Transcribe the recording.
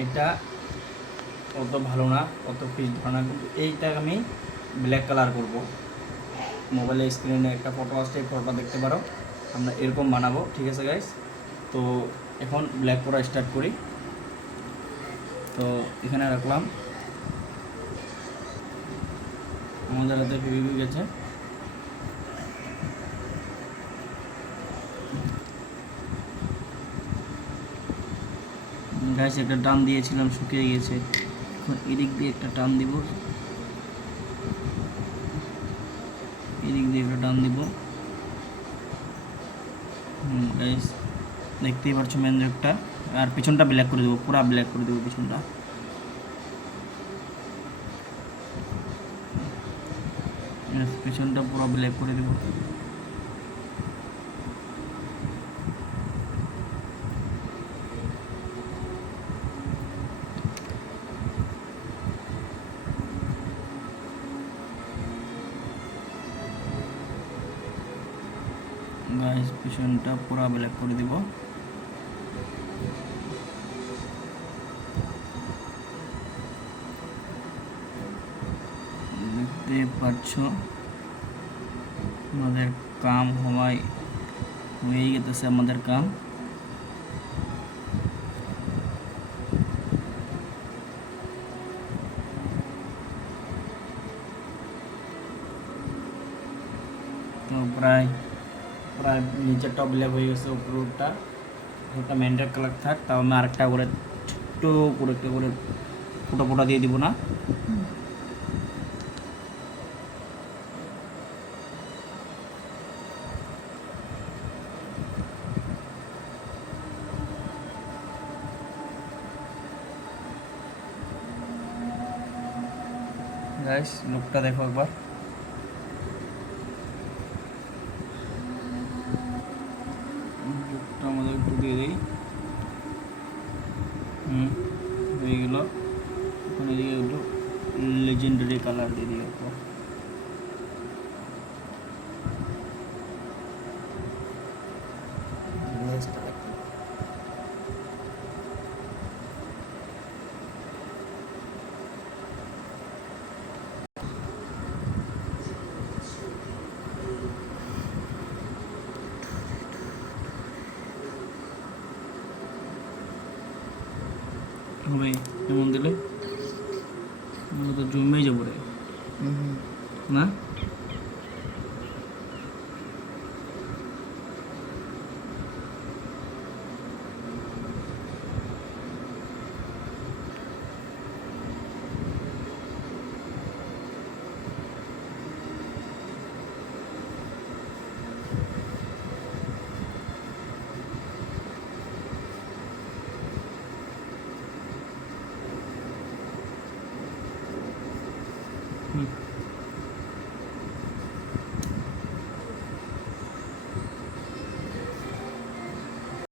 এটা অত ভালো না, অত ফিস ধরে না, কিন্তু এইটা আমি ব্ল্যাক কালার করব। মোবাইলের স্ক্রিনে একটা ফটো আসছে, এই ফটোটা দেখতে পারো, আমরা এরকম বানাবো। ঠিক আছে গাইস, তো এখন ব্ল্যাক করা স্টার্ট করি। তো এখানে রাখলাম, আমাদের হাতে ফেভিকুইক গেছে। গাইস একটা টান দিয়েছিলাম, শুকিয়ে গিয়েছে, এখন এদিক দিয়ে একটা টান দিব, এদিক দিয়ে একটা টান দিব। গাইস দেখতেই পাচ্ছ মেন জোকটা। আর পিছনটা ব্ল্যাক করে দেবো, পুরো ব্ল্যাক করে দেবো পিছনটা। পিছনটা পুরো ব্ল্যাক করে দেবো। গাইস পিছনটা পুরো ব্ল্যাক করে দিব। দেখতে পাচ্ছ আমাদের কাম হয়ে গেছে আমাদের কাম। তো প্রায় নিচেরটা ব্ল্যাক হয়ে গেছে, উপরটা একটা মেন্টাল কালার থাক। তাও আমি আরেকটা করে ছোট্ট করে একটা করে ফোটা ফোটা দিয়ে দিব না। গাইস লুকটা দেখো একবার। লুকটা আমাদের একটু দিয়ে দিই। হয়ে গেল। এখন এদিকে একটু লেজেন্ডারি কালার দিয়ে দিই একটু। হবে এমন দিলে আমরা তো জমে যাবো রে, না?